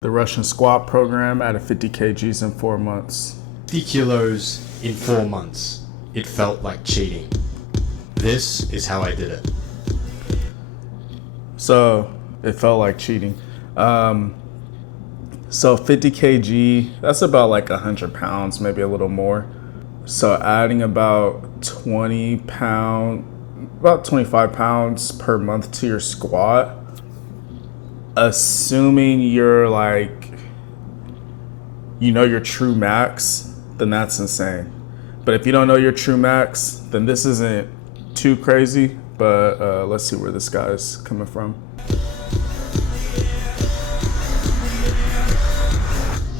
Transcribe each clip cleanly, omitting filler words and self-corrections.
The Russian squat program at 50 kgs in 4 months. 50 kilos in 4 months. It felt like cheating. This is how I did it. So it felt like cheating. So 50 kg, that's about like 100 pounds, maybe a little more. So adding about 25 pounds per month to your squat, assuming you're like, your true max, then that's insane. But if you don't know your true max, then this isn't too crazy. But let's see where this guy's coming from.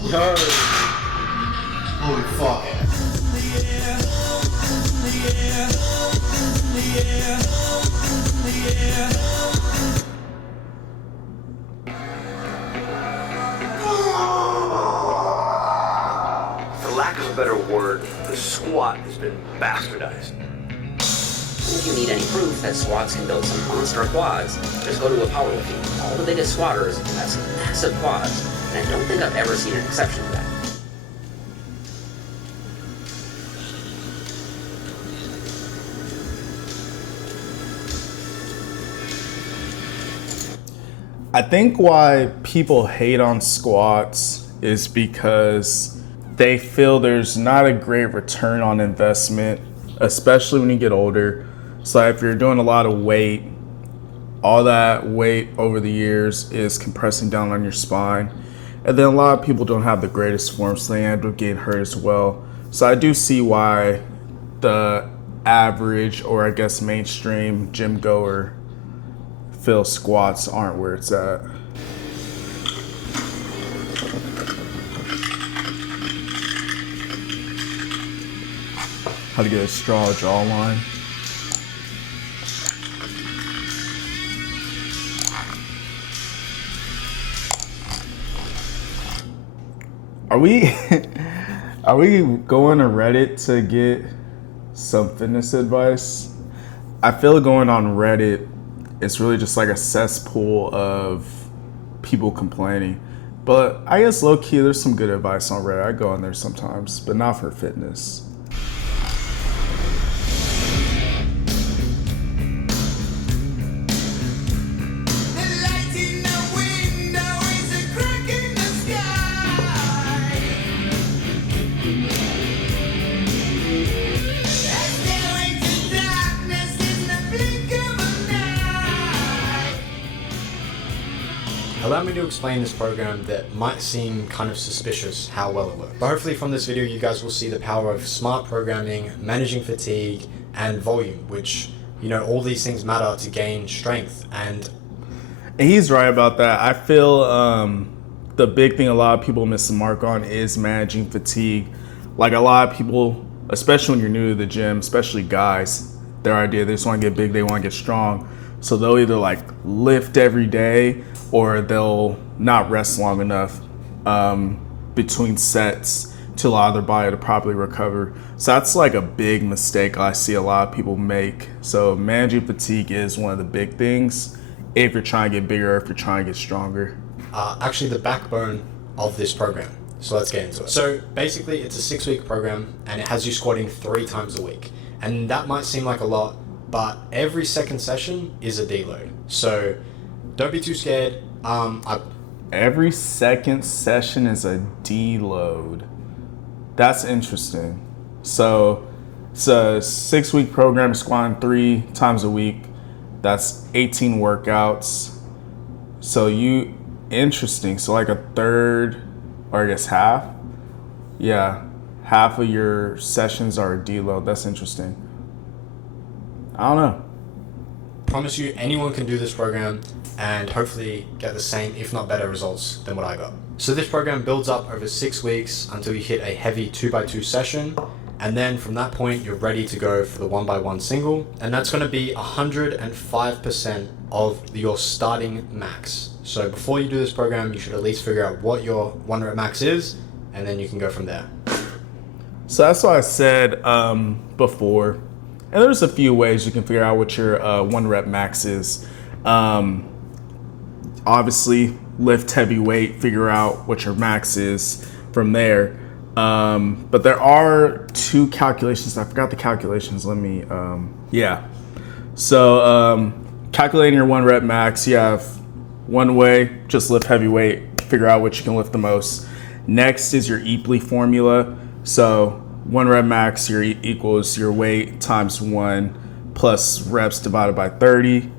Yo. Holy fuck. For lack of a better word, the squat has been bastardized. If you need any proof that squats can build some monster quads, just go to a powerlifting. All the biggest squatters have some massive quads, and I don't think I've ever seen an exception to that. I think why people hate on squats is because they feel there's not a great return on investment, especially when you get older. So if you're doing a lot of weight, all that weight over the years is compressing down on your spine. And then a lot of people don't have the greatest form, so they end up getting hurt as well. So I do see why the average, or I guess mainstream gym goer, feels squats aren't where it's at. How to get a strong jawline. Are we going to Reddit to get some fitness advice? I feel going on Reddit, it's really just like a cesspool of people complaining. But I guess low-key, there's some good advice on Reddit. I go in there sometimes, but not for fitness. Allow me to explain this program that might seem kind of suspicious how well it works. But hopefully from this video you guys will see the power of smart programming, managing fatigue, and volume, which, all these things matter to gain strength. And he's right about that. I feel the big thing a lot of people miss the mark on is managing fatigue. Like a lot of people, especially when you're new to the gym, especially guys, their idea, they just want to get big, they want to get strong. So they'll either like lift every day or they'll not rest long enough between sets to allow their body to properly recover. So that's like a big mistake I see a lot of people make. So managing fatigue is one of the big things if you're trying to get bigger, if you're trying to get stronger. Actually the backbone of this program. So let's get into it. So basically it's a 6-week program and it has you squatting 3 times a week. And that might seem like a lot, but every second session is a deload. So don't be too scared. Every second session is a deload. That's interesting. So it's a 6-week program, squatting 3 times a week. That's 18 workouts. So interesting. So like a third, or I guess half. Yeah, half of your sessions are a deload. That's interesting. I don't know. Promise you anyone can do this program and hopefully get the same, if not better, results than what I got. So this program builds up over 6 weeks until you hit a heavy 2x2 session. And then from that point, you're ready to go for the 1x1 single. And that's gonna be 105% of your starting max. So before you do this program, you should at least figure out what your 1 rep max is, and then you can go from there. So that's what I said before. And there's a few ways you can figure out what your 1 rep max is. Obviously, lift heavy weight, figure out what your max is from there. But there are two calculations. I forgot the calculations. So calculating your 1 rep max, you have one way, just lift heavy weight, figure out what you can lift the most. Next is your Epley formula. So 1 rep max equals your weight times 1 plus reps divided by 30,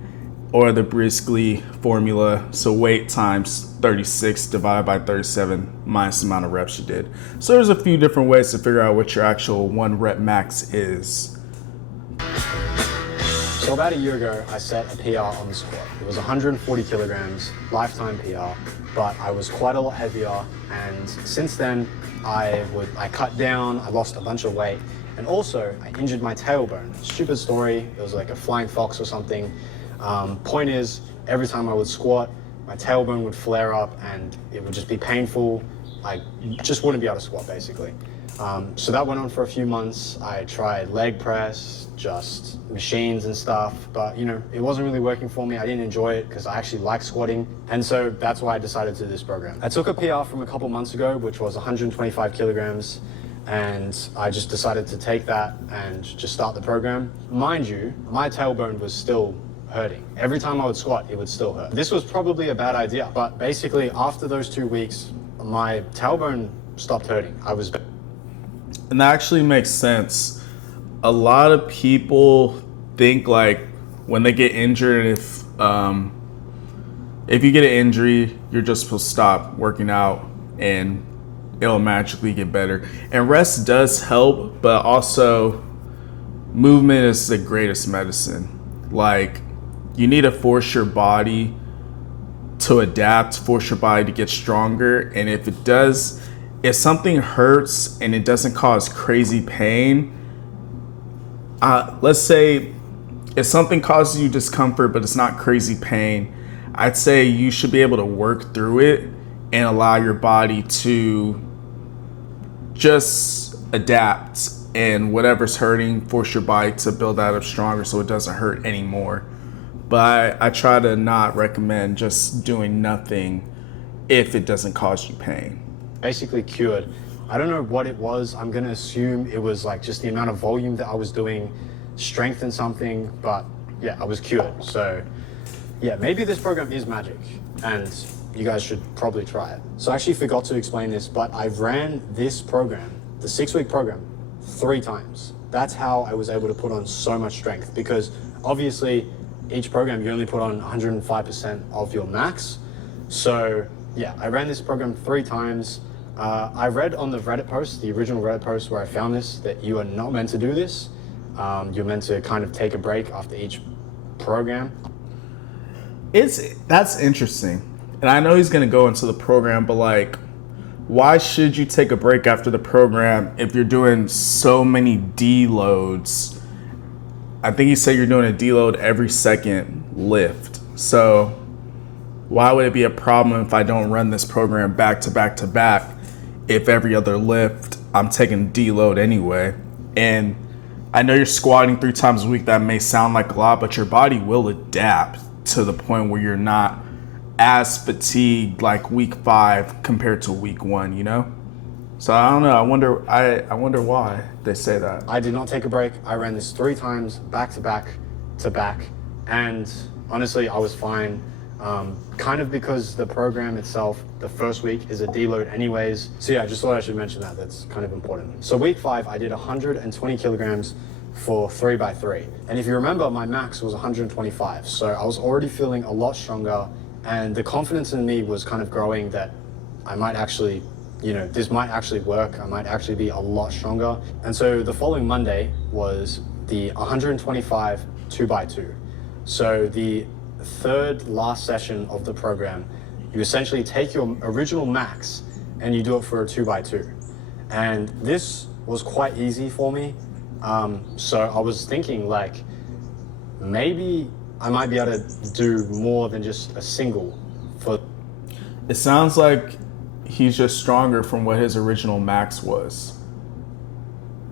or the Briskly formula. So weight times 36 divided by 37 minus the amount of reps you did. So there's a few different ways to figure out what your actual 1 rep max is. So about a year ago, I set a PR on the squat. It was 140 kilograms, lifetime PR, but I was quite a lot heavier. And since then, I cut down, I lost a bunch of weight, and also I injured my tailbone. Stupid story, it was like a flying fox or something. Point is, every time I would squat, my tailbone would flare up and it would just be painful. I just wouldn't be able to squat basically. So that went on for a few months. I tried leg press, just machines and stuff, but it wasn't really working for me. I didn't enjoy it because I actually like squatting. And so that's why I decided to do this program. I took a PR from a couple months ago, which was 125 kilograms. And I just decided to take that and just start the program. Mind you, my tailbone was still hurting. Every time I would squat, it would still hurt. This was probably a bad idea, but basically after those 2 weeks, my tailbone stopped hurting. And that actually makes sense. A lot of people think like when they get injured, if you get an injury, you're just supposed to stop working out and it'll magically get better. And rest does help, but also movement is the greatest medicine. Like, you need to force your body to adapt, force your body to get stronger. And if something hurts and it doesn't cause crazy pain, let's say if something causes you discomfort but it's not crazy pain, I'd say you should be able to work through it and allow your body to just adapt, and whatever's hurting, force your body to build that up stronger so it doesn't hurt anymore. But I try to not recommend just doing nothing if it doesn't cause you pain. Basically cured. I don't know what it was. I'm gonna assume it was like just the amount of volume that I was doing strengthened something, but yeah, I was cured. So yeah, maybe this program is magic and you guys should probably try it. So I actually forgot to explain this, but I ran this program, the 6-week program, 3 times. That's how I was able to put on so much strength, because obviously each program you only put on 105% of your max. So yeah, I ran this program 3 times. I read on the Reddit post, the original Reddit post where I found this, that you are not meant to do this. You're meant to kind of take a break after each program. That's interesting. And I know he's going to go into the program, but like, why should you take a break after the program if you're doing so many deloads? I think you said you're doing a deload every second lift. So why would it be a problem if I don't run this program back to back to back if every other lift I'm taking deload anyway? And I know you're squatting 3 times a week. That may sound like a lot, but your body will adapt to the point where you're not as fatigued like week 5 compared to week 1, So I don't know. I wonder why they say that. I did not take a break. I ran this 3 times back to back to back, and honestly, I was fine. Kind of because the program itself, the first week is a deload anyways. So yeah, I just thought I should mention that. That's kind of important. So week 5, I did 120 kilograms for 3x3. And if you remember, my max was 125. So I was already feeling a lot stronger, and the confidence in me was kind of growing that I might actually, this might actually work. I might actually be a lot stronger. And so the following Monday was the 125 2x2. So the 3rd last session of the program, you essentially take your original max and you do it for a 2x2. And this was quite easy for me. So I was thinking like, maybe I might be able to do more than just a single. It sounds like he's just stronger from what his original max was.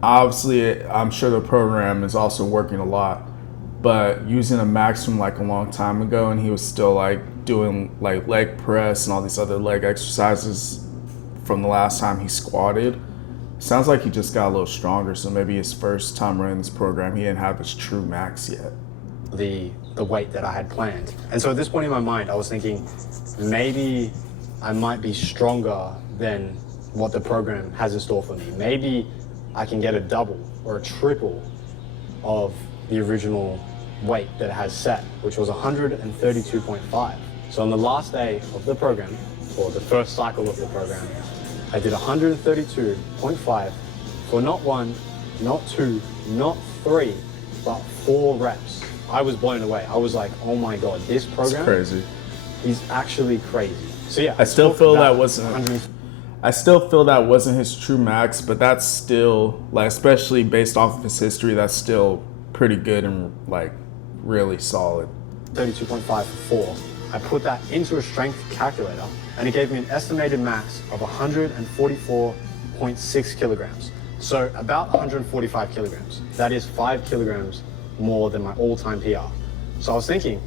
Obviously, I'm sure the program is also working a lot, but using a max from like a long time ago and he was still like doing like leg press and all these other leg exercises from the last time he squatted. Sounds like he just got a little stronger, so maybe his first time running this program, he didn't have his true max yet. The weight that I had planned. And so at this point in my mind, I was thinking maybe I might be stronger than what the program has in store for me. Maybe I can get a double or a triple of the original weight that it has set, which was 132.5. So on the last day of the program, or the first cycle of the program, I did 132.5 for not 1, not 2, not 3, but 4 reps. I was blown away. I was like, oh my God, this program Crazy. is actually crazy. So yeah, I still feel that wasn't his true max, but that's still, like, especially based off of his history, that's still pretty good and like really solid. 32.5 for 4. I put that into a strength calculator and it gave me an estimated max of 144.6 kilograms. So about 145 kilograms. That is 5 kilograms more than my all-time PR. So I was thinking,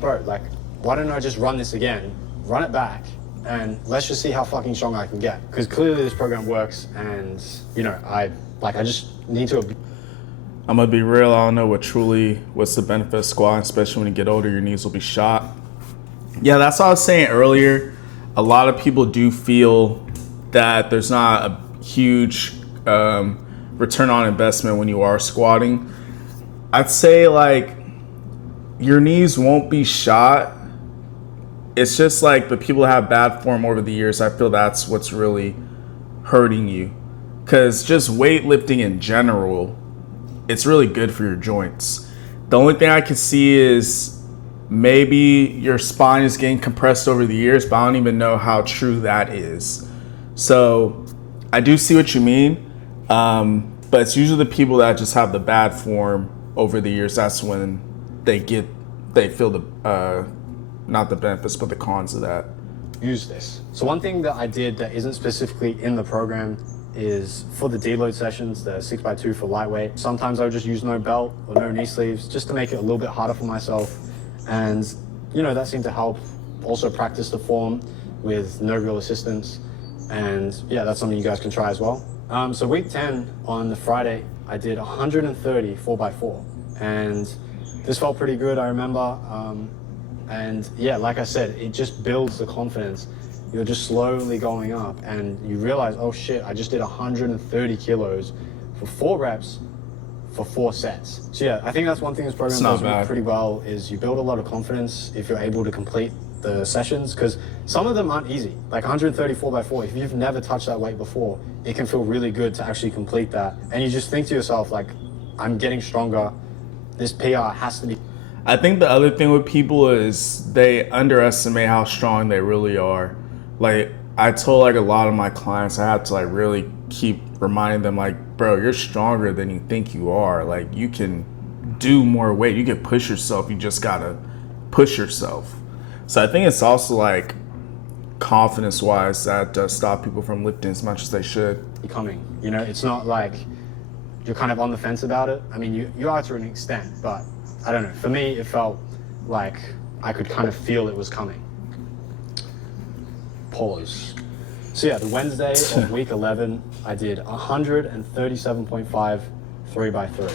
bro, like, why don't I just run this again, run it back, and let's just see how fucking strong I can get. Because clearly this program works, and you know, I just need to. I'm gonna be real, I don't know what's the benefit of squatting, especially when you get older, your knees will be shot. Yeah, that's what I was saying earlier. A lot of people do feel that there's not a huge return on investment when you are squatting. I'd say, like, your knees won't be shot. It's just like the people that have bad form over the years, I feel that's what's really hurting you. Because just weightlifting in general, it's really good for your joints. The only thing I can see is maybe your spine is getting compressed over the years, but I don't even know how true that is. So I do see what you mean, but it's usually the people that just have the bad form over the years. That's when they feel the not the benefits but the cons of that. Use this. So one thing that I did that isn't specifically in the program is for the deload sessions, the 6x2 for lightweight. Sometimes I would just use no belt or no knee sleeves just to make it a little bit harder for myself. And you know, that seemed to help also practice the form with no real assistance. And yeah, that's something you guys can try as well. So week 10 on the Friday, I did 130 4x4. And this felt pretty good, I remember. And yeah, like I said, it just builds the confidence. You're just slowly going up and you realize, oh shit, I just did 130 kilos for 4 reps for 4 sets. So yeah, I think that's one thing this program does pretty well, is you build a lot of confidence if you're able to complete the sessions, because some of them aren't easy. Like 130 4x4, if you've never touched that weight before, it can feel really good to actually complete that. And you just think to yourself, like, I'm getting stronger. This PR has to be. I think the other thing with people is they underestimate how strong they really are. Like, I told like a lot of my clients, I had to like really keep reminding them, like, bro, you're stronger than you think you are. Like, you can do more weight. You can push yourself. You just gotta push yourself. So I think it's also like confidence-wise that does stop people from lifting as much as they should. Coming, you know, it's not like you're kind of on the fence about it. I mean, you are to an extent, but I don't know. For me, it felt like I could kind of feel it was coming. Pause. So yeah, the Wednesday of week 11, I did 137.5 3x3.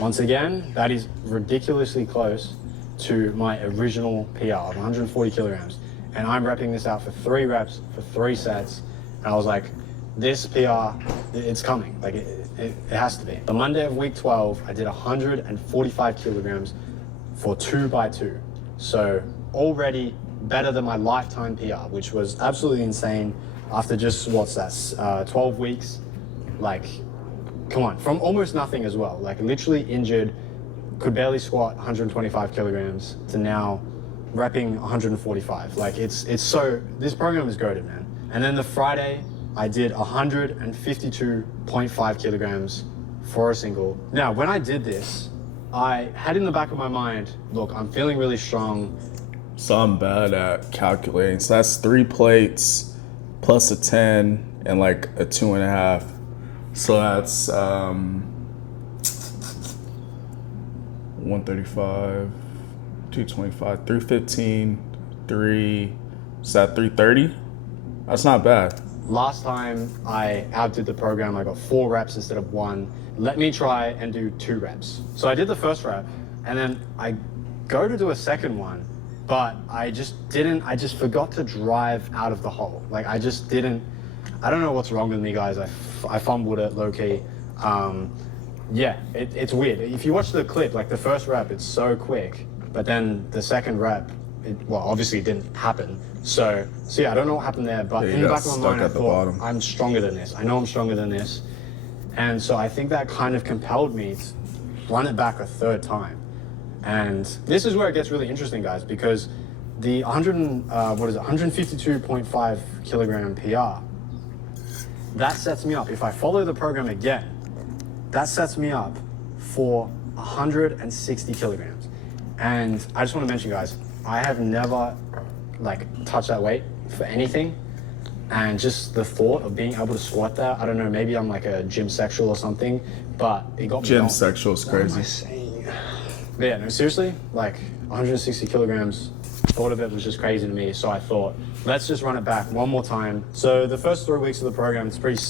Once again, that is ridiculously close to my original PR of 140 kilograms. And I'm repping this out for 3 reps for 3 sets. And I was like, this PR, it's coming. Like, it has to be. The Monday of week 12, I did 145 kilograms for 2x2. So already better than my lifetime PR, which was absolutely insane after just, 12 weeks. Like, come on, from almost nothing as well. Like, literally injured, could barely squat 125 kilograms to now repping 145. Like, it's so, this program is goated, man. And then the Friday, I did 152.5 kilograms for a single. Now, when I did this, I had in the back of my mind, look, I'm feeling really strong. So I'm bad at calculating. So that's 3 plates plus a 10 and like a 2.5. So that's 135, 225, 315, 3, is that 330? That's not bad. Last time I outdid the program, I got 4 reps instead of 1. Let me try and do 2 reps. So I did the first rep, and then I go to do a second one, but I just forgot to drive out of the hole. Like I don't know what's wrong with me, guys. I fumbled it low-key. Yeah, it's weird. If you watch the clip, like the first rep, it's so quick, but then the second rep, obviously it didn't happen. So yeah, I don't know what happened there, but in the back of my mind, I thought, I'm stronger than this. I know I'm stronger than this. And so I think that kind of compelled me to run it back a third time. And this is where it gets really interesting, guys, because the 152.5 kilogram PR, that sets me up. If I follow the program again, that sets me up for 160 kilograms. And I just want to mention, guys, I have never touched that weight for anything. And just the thought of being able to squat that, I don't know, maybe I'm like a gym sexual or something, but it got me Gym going. sexual is crazy. What am I saying? But yeah, no, seriously, 160 kilograms, thought of it was just crazy to me. So I thought, let's just run it back one more time. So the first 3 weeks of the program, it's pretty...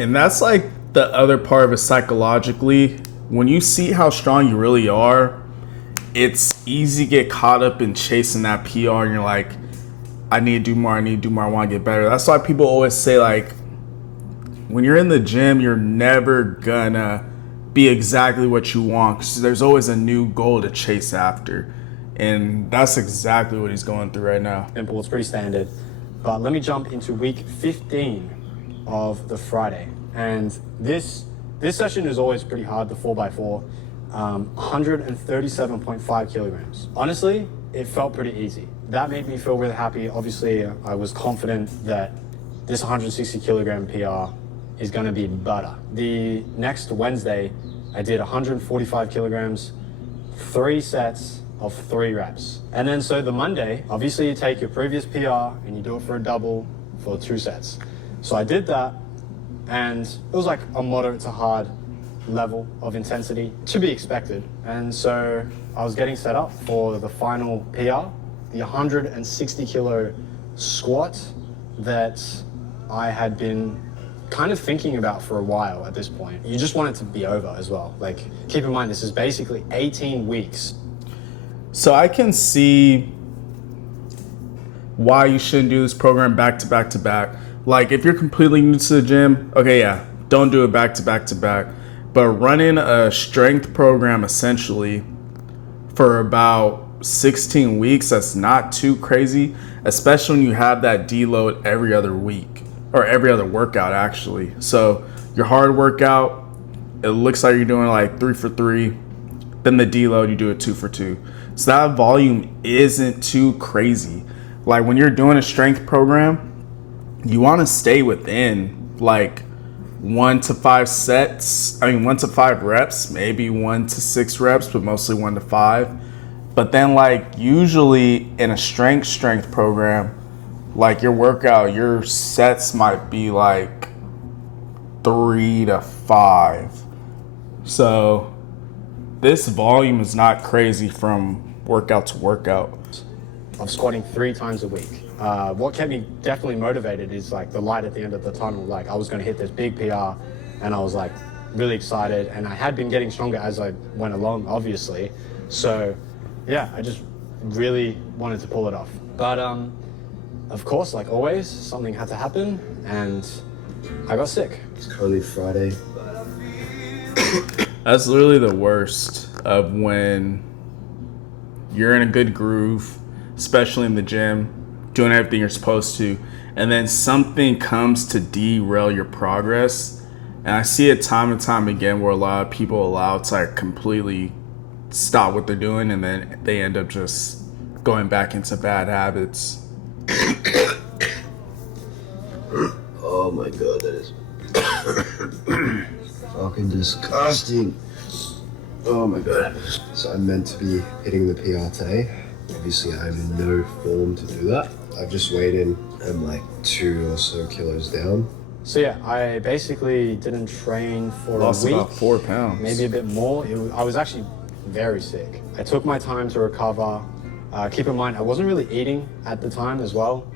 And that's like the other part of it psychologically. When you see how strong you really are, it's easy to get caught up in chasing that PR, and you're like, I need to do more, I want to get better. That's why people always say, when you're in the gym, you're never gonna be exactly what you want, because there's always a new goal to chase after. And that's exactly what he's going through right now. Simple, it's pretty standard. But let me jump into week 15 of the Friday. And this session is always pretty hard, the 4x4, 137.5 kilograms. Honestly, it felt pretty easy. That made me feel really happy. Obviously, I was confident that this 160 kilogram PR is gonna be butter. The next Wednesday, I did 145 kilograms, 3 sets of 3 reps. And then so the Monday, obviously you take your previous PR and you do it for a double for 2 sets. So I did that, and it was like a moderate to hard level of intensity, to be expected. And so I was getting set up for the final PR, the 160 kilo squat that I had been kind of thinking about for a while at this point. You just want it to be over as well. Keep in mind, this is basically 18 weeks. So I can see why you shouldn't do this program back to back to back. If you're completely new to the gym, okay, yeah, don't do it back to back to back. But running a strength program essentially for about 16 weeks, that's not too crazy, especially when you have that deload every other week, or every other workout actually. So your hard workout, it looks like you're doing 3 for 3, then the deload, you do a 2 for 2. So that volume isn't too crazy. When you're doing a strength program, you want to stay within 1 to 5 reps, maybe 1 to 6 reps, but mostly 1 to 5. But then usually in a strength program, your workout, your sets might be 3 to 5. So this volume is not crazy from workout to workout. Of squatting 3 times a week. What kept me definitely motivated is the light at the end of the tunnel. I was going to hit this big PR, and I was really excited, and I had been getting stronger as I went along, obviously. So yeah, I just really wanted to pull it off. But of course, like always, something had to happen, and I got sick. It's currently Friday. That's literally the worst of when you're in a good groove, especially in the gym, doing everything you're supposed to, and then something comes to derail your progress. And I see it time and time again where a lot of people allow it to completely stop what they're doing, and then they end up just going back into bad habits. Oh my god, that is fucking disgusting. Oh my god. So I'm meant to be hitting the PR today. Obviously I'm in no form to do that. I've just weighed in. I'm 2 or so kilos down. So yeah, I basically didn't train for Lost a week. about 4 pounds. Maybe a bit more. I was actually very sick. I took my time to recover. Keep in mind, I wasn't really eating at the time as well.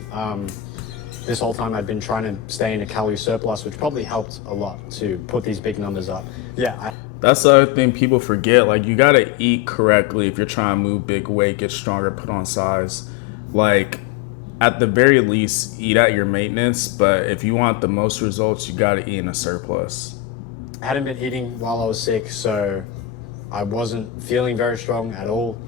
This whole time I'd been trying to stay in a calorie surplus, which probably helped a lot to put these big numbers up. Yeah. That's the other thing people forget. Like, you gotta eat correctly if you're trying to move big weight, get stronger, put on size. Like, at the very least, eat at your maintenance. But if you want the most results, you gotta eat in a surplus. I hadn't been eating while I was sick, so I wasn't feeling very strong at all.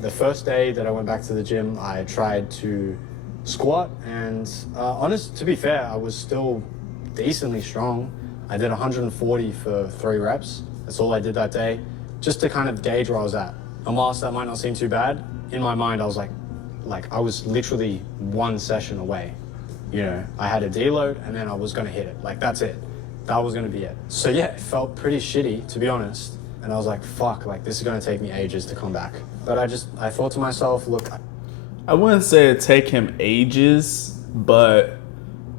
The first day that I went back to the gym, I tried to squat, and to be fair, I was still decently strong. I did 140 for 3 reps. That's all I did that day, just to kind of gauge where I was at. And whilst that might not seem too bad, in my mind I was like I was literally 1 session away. You know, I had a deload and then I was gonna hit it. Like, that's it. That was gonna be it. So yeah, it felt pretty shitty, to be honest. And I was like, fuck, like, this is gonna take me ages to come back. But I thought to myself, look, I wouldn't say it'd take him ages, but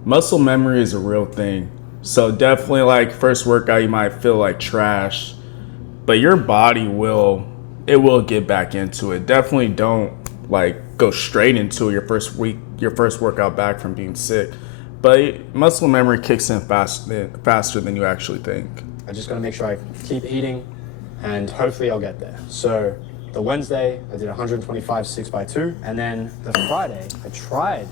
muscle memory is a real thing. So definitely, like, first workout, you might feel like trash, but your body will get back into it. Definitely don't, like, go straight into your first workout back from being sick. But muscle memory kicks in faster than you actually think. I just gotta make sure I keep eating, and hopefully I'll get there. So the Wednesday, I did 125 6x2, and then the Friday, I tried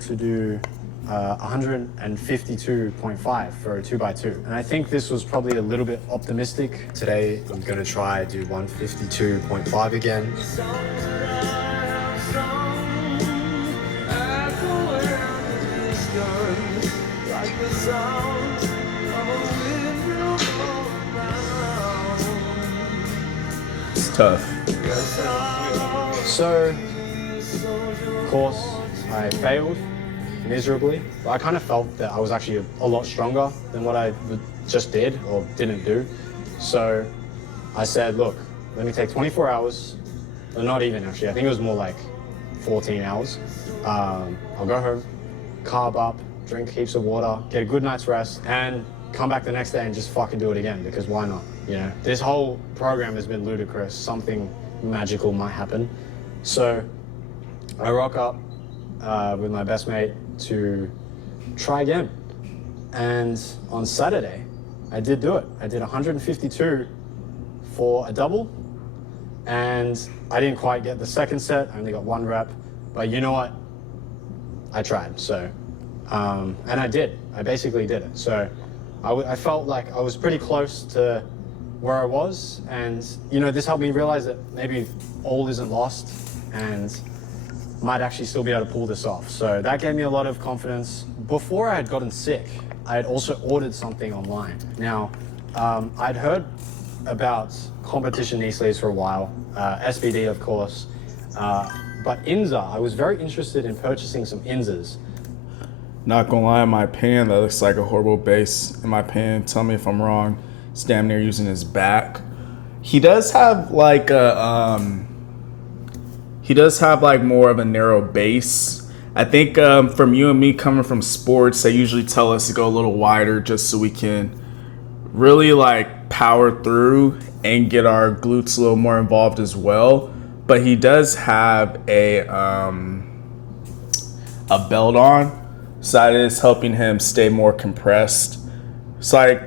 to do 152.5 for a 2x2. And I think this was probably a little bit optimistic. Today, I'm gonna try do 152.5 again. It's tough. So, of course, I failed miserably, but I kind of felt that I was actually a lot stronger than what I just did or didn't do. So I said, look, let me take 24 hours, or not even actually, I think it was more like 14 hours. I'll go home, carb up, drink heaps of water, get a good night's rest, and come back the next day and just fucking do it again, because why not? You know, this whole program has been ludicrous. Something magical might happen. So I rock up with my best mate to try again. And on Saturday, I did do it. I did 152 for a double, and I didn't quite get the second set. I only got 1 rep, but you know what? I tried, so, and I did. I basically did it. So I felt like I was pretty close to where I was, and you know, this helped me realize that maybe all isn't lost, and might actually still be able to pull this off. So that gave me a lot of confidence. Before I had gotten sick, I had also ordered something online. Now, I'd heard about competition knee sleeves for a while, SBD of course, but Inza, I was very interested in purchasing some Inzas. Not gonna lie, in my opinion, that looks like a horrible base. In my opinion, tell me if I'm wrong. It's damn near using his back. He does have like a more of a narrow base. I think from you and me coming from sports, they usually tell us to go a little wider just so we can really like power through and get our glutes a little more involved as well. But he does have a belt on, so that is helping him stay more compressed. So like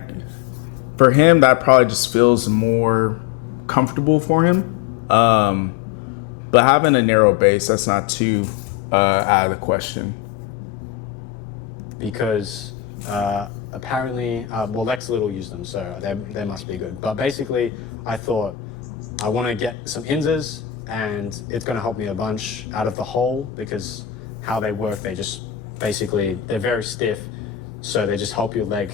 for him, that probably just feels more comfortable for him. But having a narrow base, that's not too out of the question. Because apparently, well, Lex Little used them, so they must be good. But basically, I thought I want to get some Inzas, and it's going to help me a bunch out of the hole, because how they work, they just basically, they're very stiff, so they just help your leg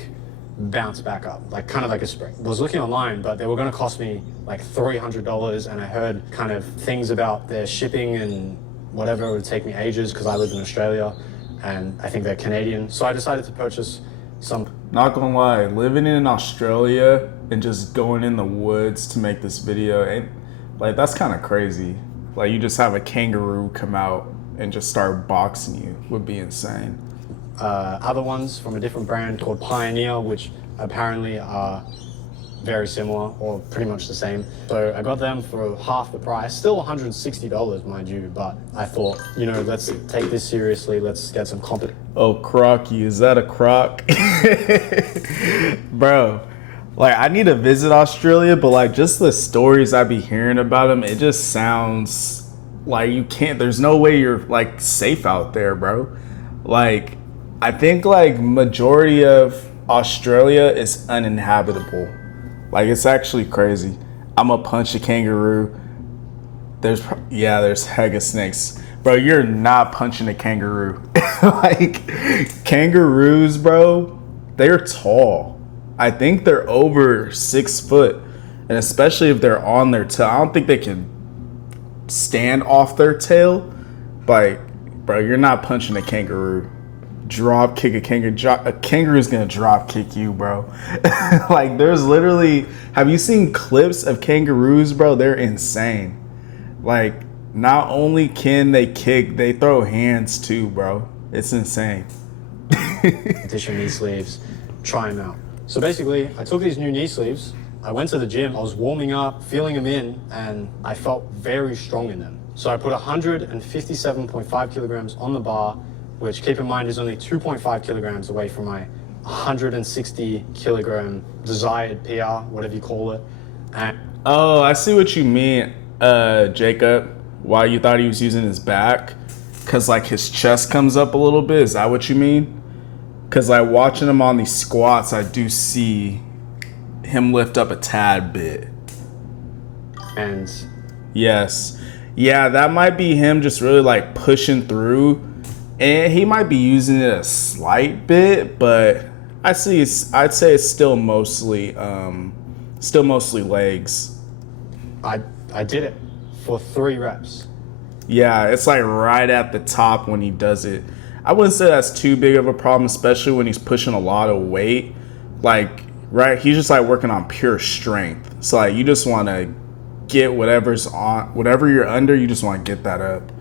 bounce back up, like kind of like a spring. I was looking online, but they were going to cost me like $300, and I heard kind of things about their shipping and whatever. It would take me ages because I live in Australia, and I think they're Canadian. So I decided to purchase some. Not gonna lie, living in Australia and just going in the woods to make this video, like that's kind of crazy. Like you just have a kangaroo come out and just start boxing you would be insane. Other ones from a different brand called Pioneer, which apparently are very similar or pretty much the same. So I got them for half the price, still $160, mind you, but I thought, you know, let's take this seriously, let's get some competition. Oh, crocky, is that a croc? Bro, like, I need to visit Australia, but like, just the stories I be hearing about them, it just sounds like you can't, there's no way you're like safe out there, bro. Like, I think like majority of Australia is uninhabitable. Like, it's actually crazy. I'm gonna punch a kangaroo. There's hega snakes. Bro, you're not punching a kangaroo. Like, kangaroos, bro, they're tall. I think they're over 6 foot. And especially if they're on their tail. I don't think they can stand off their tail. Like, bro, you're not punching a kangaroo. Drop kick a kangaroo. A kangaroo's gonna drop kick you, bro. Like, there's literally, have you seen clips of kangaroos, bro? They're insane. Like, not only can they kick, they throw hands too, bro. It's insane. Competition knee sleeves, try them out. So basically, I took these new knee sleeves, I went to the gym, I was warming up, feeling them in, and I felt very strong in them. So I put 157.5 kilograms on the bar, which, keep in mind, is only 2.5 kilograms away from my 160 kilogram desired PR, whatever you call it. And Oh, I see what you mean, Jacob. Why you thought he was using his back? Cause like his chest comes up a little bit. Is that what you mean? Cause like watching him on these squats, I do see him lift up a tad bit. and Yes. Yeah, that might be him just really like pushing through. And he might be using it a slight bit, but I'd say it's still mostly legs. I did it for 3 reps. Yeah, it's like right at the top when he does it. I wouldn't say that's too big of a problem, especially when he's pushing a lot of weight. Like, right, he's just like working on pure strength. So like, you just want to get whatever you're under, you just want to get that up.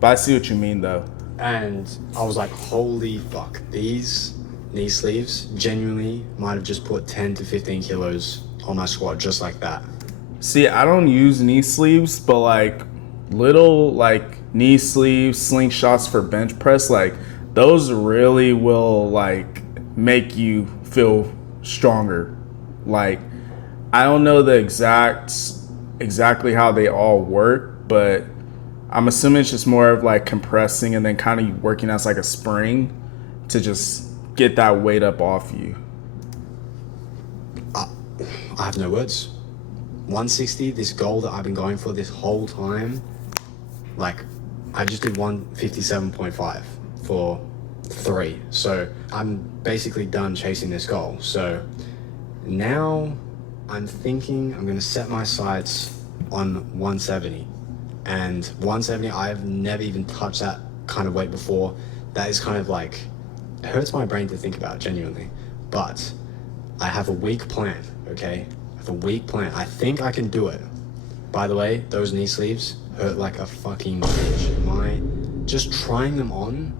But I see what you mean though. And I was like, holy fuck, these knee sleeves genuinely might have just put 10 to 15 kilos on my squat just like that. See, I don't use knee sleeves, but like little like knee sleeves, slingshots for bench press, like those really will like make you feel stronger. Like, I don't know the exactly how they all work, but I'm assuming it's just more of like compressing and then kind of working as like a spring to just get that weight up off you. I have no words. 160, this goal that I've been going for this whole time, like, I just did 157.5 for 3. So I'm basically done chasing this goal. So now I'm thinking I'm going to set my sights on 170. And 170, I've never even touched that kind of weight before. That is kind of like, it hurts my brain to think about, genuinely. But I have a weak plan, okay? I have a weak plan. I think I can do it. By the way, those knee sleeves hurt like a fucking bitch. Just trying them on,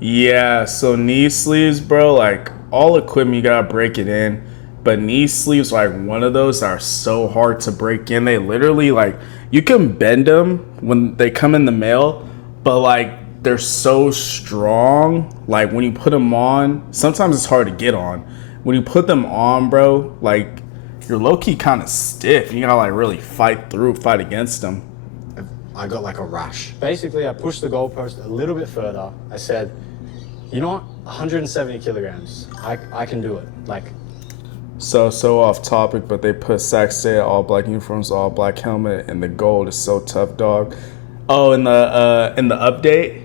Yeah, so knee sleeves, bro, like all equipment, you gotta break it in. But knee sleeves, like one of those are so hard to break in. They literally, like, you can bend them when they come in the mail, but like they're so strong. Like when you put them on, sometimes it's hard to get on. When you put them on, bro, like you're low-key kind of stiff. You gotta like really fight against them. I got like a rash. Basically, I pushed the goalpost a little bit further. I said, you know what, 170 kilograms, I can do it. Like, So off topic, but they put Sac State all black uniforms, all black helmet, and the gold is so tough, dog. Oh, in the update,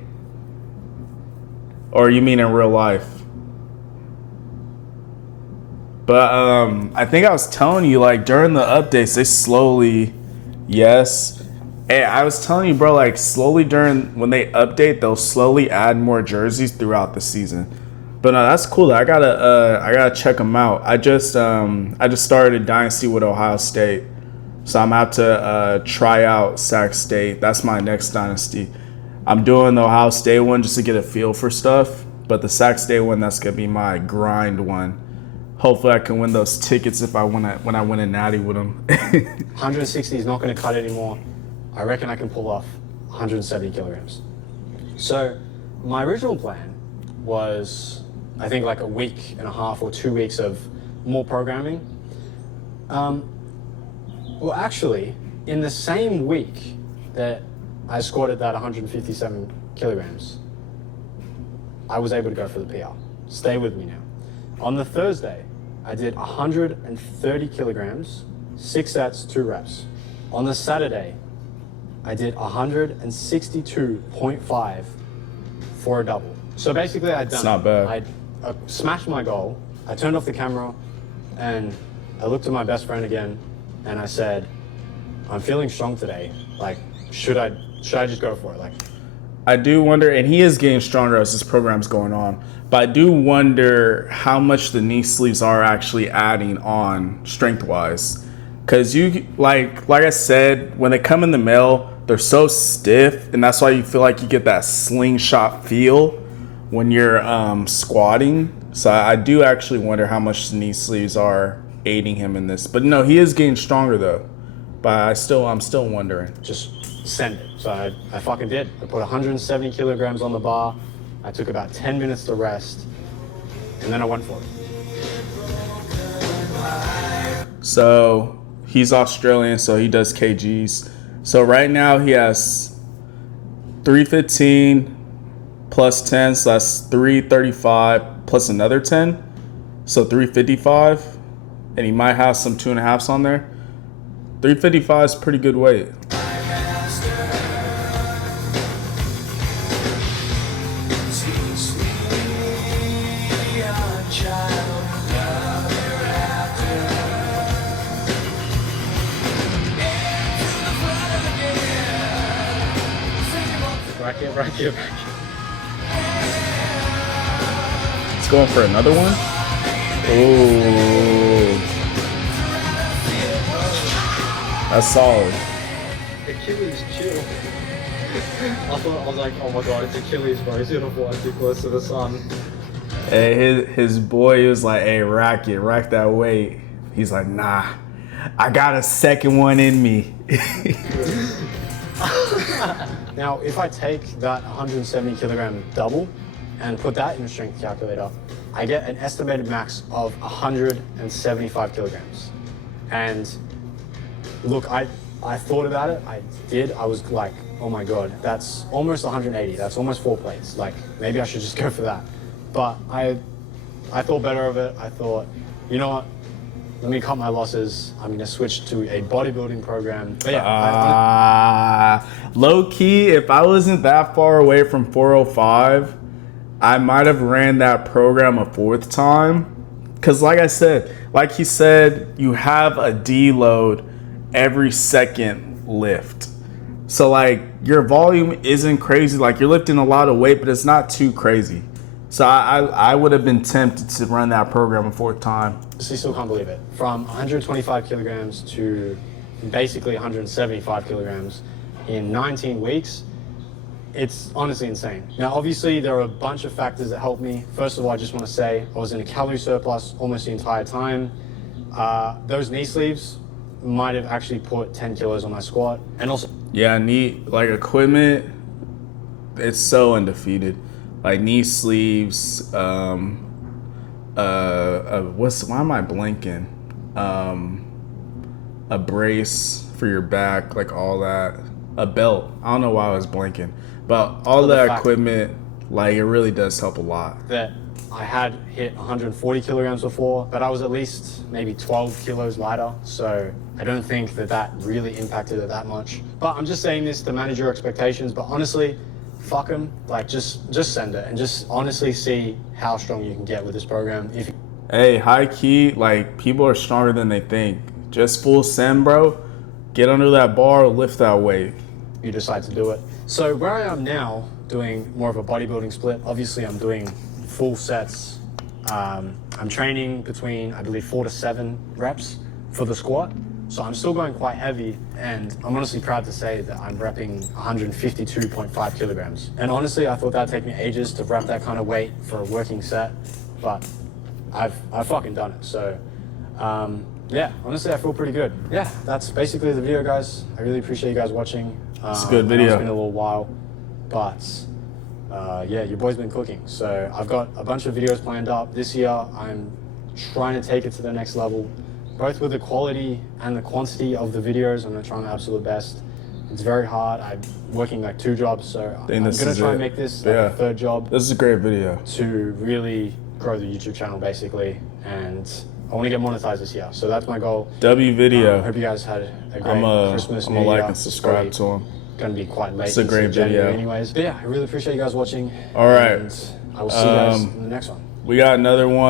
or you mean in real life? But I think I was telling you, like during the updates, they slowly, yes. Hey, I was telling you, bro, like slowly when they update, they'll slowly add more jerseys throughout the season. But no, that's cool. I gotta check them out. I just started a dynasty with Ohio State, so I'm about to try out Sac State. That's my next dynasty. I'm doing the Ohio State one just to get a feel for stuff, but the Sac State one, that's gonna be my grind one. hopefully I can win those tickets if I when I win a natty with him. 160 is not going to cut anymore. I reckon I can pull off 170 kilograms. So my original plan was, I think, like a week and a half or 2 weeks of more programming. Well, actually, in the same week that I squatted that 157 kilograms, I was able to go for the PR. Stay with me now. On the Thursday, I did 130 kilograms, 6 sets, 2 reps. On the Saturday, I did 162.5 for a double. So basically, I'd done. It's not bad. I smashed my goal. I turned off the camera, and I looked at my best friend again, and I said, "I'm feeling strong today. Like, should I just go for it?" Like, I do wonder, and he is getting stronger as this program's going on, but I do wonder how much the knee sleeves are actually adding on strength-wise. Because you, like I said, when they come in the mail, they're so stiff, and that's why you feel like you get that slingshot feel when you're squatting. So I do actually wonder how much the knee sleeves are aiding him in this. But no, he is getting stronger though. But I'm still wondering. just send it. So I fucking did. I put 170 kilograms on the bar. I took about 10 minutes to rest, and then I went for it. So he's Australian, so he does kgs. So right now he has 315 plus 10, so that's 335 plus another 10, so 355, and he might have some 2.5s on there. 355 is pretty good weight. Rack it. He's going for another one. Ooh, that's solid. Achilles, chill. I was like, oh my god, it's Achilles, bro. He's gonna fly too close to the sun. Hey, his boy was like, "Hey, rack that weight." He's like, "Nah, I got a second one in me." Now, if I take that 170 kilogram double and put that in a strength calculator, I get an estimated max of 175 kilograms. And look, I thought about it. I did. I was like, oh my god, that's almost 180. That's almost 4 plates. Like, maybe I should just go for that. But I thought better of it. I thought, you know what? Let me cut my losses. I'm gonna switch to a bodybuilding program. But yeah, low key, if I wasn't that far away from 405, I might have ran that program a 4th time. Cause like he said, you have a deload every second lift. So like your volume isn't crazy. Like you're lifting a lot of weight, but it's not too crazy. So I would have been tempted to run that program a 4th time. I still can't believe it. From 125 kilograms to basically 175 kilograms in 19 weeks, it's honestly insane. Now, obviously, there are a bunch of factors that helped me. First of all, I just want to say I was in a calorie surplus almost the entire time. Those knee sleeves might have actually put 10 kilos on my squat. And also, yeah, equipment, it's so undefeated. Like knee sleeves, why am I blanking? A brace for your back, like all that. A belt. I don't know why I was blanking, but all that equipment, like it really does help a lot. That I had hit 140 kilograms before, but I was at least maybe 12 kilos lighter. So I don't think that really impacted it that much. But I'm just saying this to manage your expectations. But honestly, fuck them. Like just send it and just honestly see how strong you can get with this program. Hey, high key, like people are stronger than they think. Just full send, bro. Get under that bar, lift that weight. You decide to do it. So where I am now, doing more of a bodybuilding split. Obviously, I'm doing full sets. I'm training between, I believe, 4 to 7 reps for the squat. So I'm still going quite heavy, and I'm honestly proud to say that I'm repping 152.5 kilograms. And honestly, I thought that'd take me ages to rep that kind of weight for a working set, but I've fucking done it. So yeah, honestly, I feel pretty good. Yeah, that's basically the video, guys. I really appreciate you guys watching. It's a good I know video. It's been a little while, but yeah, your boy's been cooking. So I've got a bunch of videos planned up this year. I'm trying to take it to the next level, both with the quality and the quantity of the videos. I'm gonna try my absolute best. It's very hard. I'm working like 2 jobs, so I'm gonna try and make this like a 3rd job. This is a great video. To really grow the YouTube channel, basically, and I want to get monetized this year. So that's my goal. W video. I hope you guys had a great Christmas, I'm New gonna like Year. and subscribe to him. Gonna be quite late. It's a great January video. anyways. But yeah, I really appreciate you guys watching. All right. And I will see you guys in the next one. We got another one.